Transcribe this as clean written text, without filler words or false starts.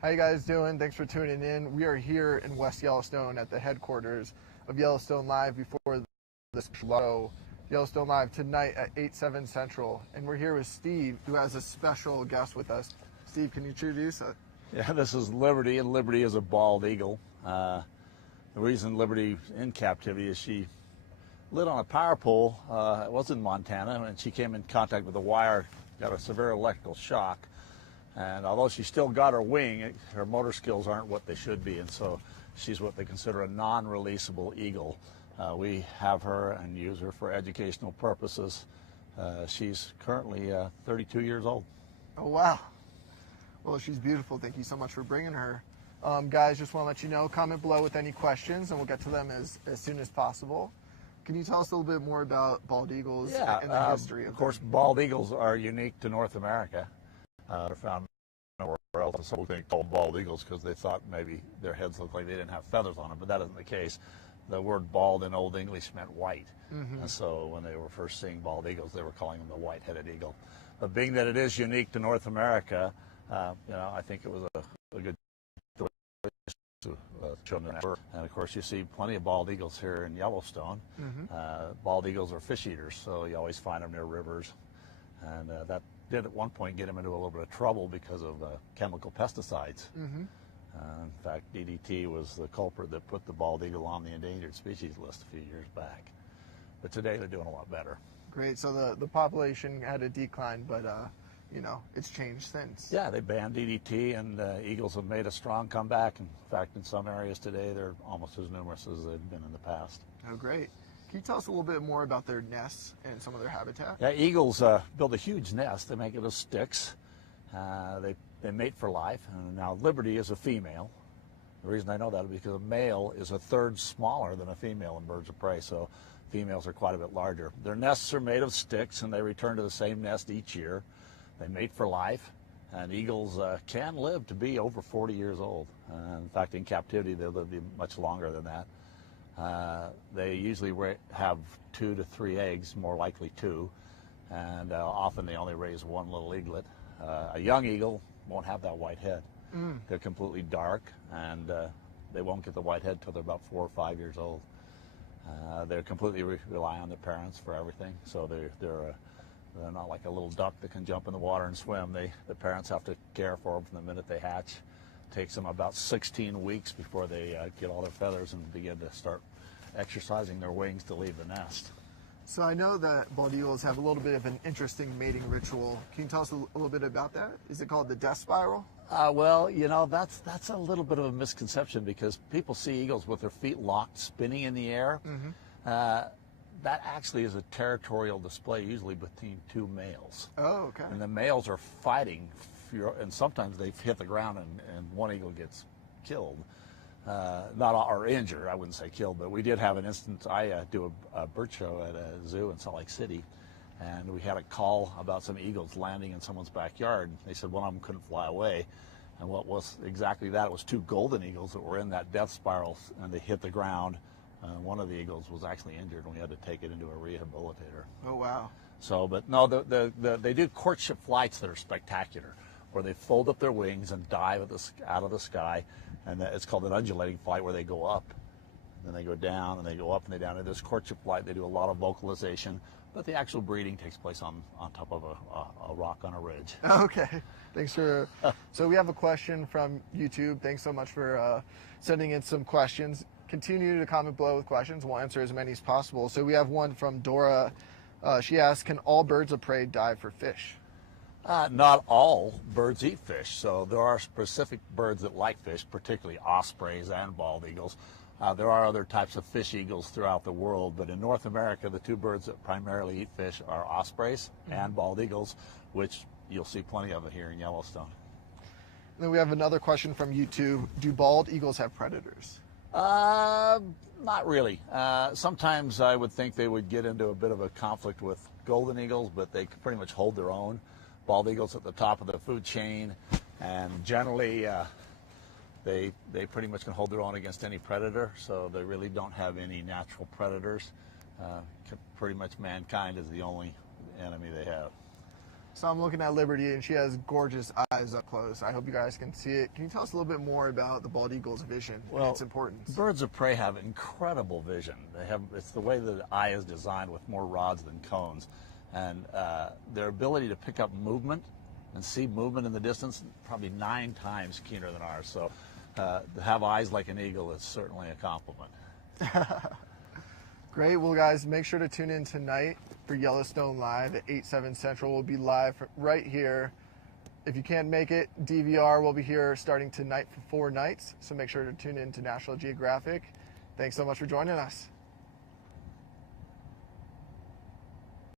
How you guys doing? Thanks for tuning in. We are here in West Yellowstone at the headquarters of Yellowstone Live before this show. Yellowstone Live tonight at 8/7 Central. And we're here with Steve, who has a special guest with us. Steve, can you introduce us? Yeah, this is Liberty, and Liberty is a bald eagle. The reason Liberty's in captivity is she lit on a power pole. It was in Montana, and she came in contact with a wire, got a severe electrical shock. And although she still got her wing, her motor skills aren't what they should be, and so she's what they consider a non-releasable eagle. We have her and use her for educational purposes. She's currently 32 years old. Oh, wow. Well, she's beautiful. Thank you so much for bringing her. Guys, just want to let you know, comment below with any questions, and we'll get to them as soon as possible. Can you tell us a little bit more about bald eagles and the history of them? Of course, bald eagles are unique to North America. They're found nowhere else. So they called bald eagles because they thought maybe their heads looked like they didn't have feathers on them, but that isn't the case. The word bald in Old English meant white. And so when they were first seeing bald eagles, they were calling them the white-headed eagle. But being that it is unique to North America, I think it was a good choice to show them. And of course, you see plenty of bald eagles here in Yellowstone. Bald eagles are fish eaters, so you always find them near rivers. And that did at one point get them into a little bit of trouble because of chemical pesticides. In fact, DDT was the culprit that put the bald eagle on the endangered species list a few years back. But today they're doing a lot better. Great. So the population had a decline, but it's changed since. Yeah, they banned DDT, and eagles have made a strong comeback. In fact, in some areas today, they're almost as numerous as they've been in the past. Oh, great. Can you tell us a little bit more about their nests and some of their habitat? Yeah, eagles build a huge nest. They make it of sticks. They mate for life. And now Liberty is a female. The reason I know that is because a male is a third smaller than a female in birds of prey, so females are quite a bit larger. Their nests are made of sticks, and they return to the same nest each year. They mate for life, and eagles can live to be over 40 years old. In fact, in captivity, they'll live much longer than that. They usually have 2 to 3 eggs, more likely 2, and often they only raise one little eaglet. A young eagle won't have that white head. They're completely dark, and they won't get the white head till they're about 4 or 5 years old. They completely rely on their parents for everything, so they're not like a little duck that can jump in the water and swim. The parents have to care for them from the minute they hatch. It takes them about 16 weeks before they get all their feathers and begin to start exercising their wings to leave the nest. So I know that bald eagles have a little bit of an interesting mating ritual. Can you tell us a little bit about that? Is it called the death spiral? Well, that's a little bit of a misconception, because people see eagles with their feet locked, spinning in the air. That actually is a territorial display, usually between 2 males. Oh, okay. And the males are fighting, and sometimes they hit the ground and one eagle gets killed. Or injured, I wouldn't say killed, but we did have an instance. I do a bird show at a zoo in Salt Lake City, and we had a call about some eagles landing in someone's backyard. They said one of them couldn't fly away, and what was exactly that? It was 2 golden eagles that were in that death spiral, and they hit the ground. One of the eagles was actually injured, and we had to take it into a rehabilitator. Oh, wow. So, but no, they do courtship flights that are spectacular, where they fold up their wings and dive out of the sky, and it's called an undulating flight, where they go up, then they go down, and they go up and they down. In this courtship flight, they do a lot of vocalization, but the actual breeding takes place on top of a rock on a ridge. Okay, thanks for. So we have a question from YouTube. Thanks so much for sending in some questions. Continue to comment below with questions. We'll answer as many as possible. So we have one from Dora. She asks, can all birds of prey dive for fish? Not all birds eat fish, so there are specific birds that like fish, particularly ospreys and bald eagles. There are other types of fish eagles throughout the world, but in North America, the 2 birds that primarily eat fish are ospreys and bald eagles, which you'll see plenty of it here in Yellowstone. And then we have another question from YouTube. Do bald eagles have predators? Not really. Sometimes I would think they would get into a bit of a conflict with golden eagles, but they pretty much hold their own. Bald eagles at the top of the food chain, and generally they pretty much can hold their own against any predator, so they really don't have any natural predators. Pretty much mankind is the only enemy they have. So I'm looking at Liberty, and she has gorgeous eyes up close. I hope you guys can see it. Can you tell us a little bit more about the bald eagle's vision and its importance? Birds of prey have incredible vision. It's the way the eye is designed with more rods than cones. And their ability to pick up movement and see movement in the distance, probably 9 times keener than ours. So to have eyes like an eagle is certainly a compliment. Great. Well, guys, make sure to tune in tonight for Yellowstone Live at 8, 7 Central. We'll be live right here. If you can't make it, DVR will be here starting tonight for 4 nights. So make sure to tune in to National Geographic. Thanks so much for joining us.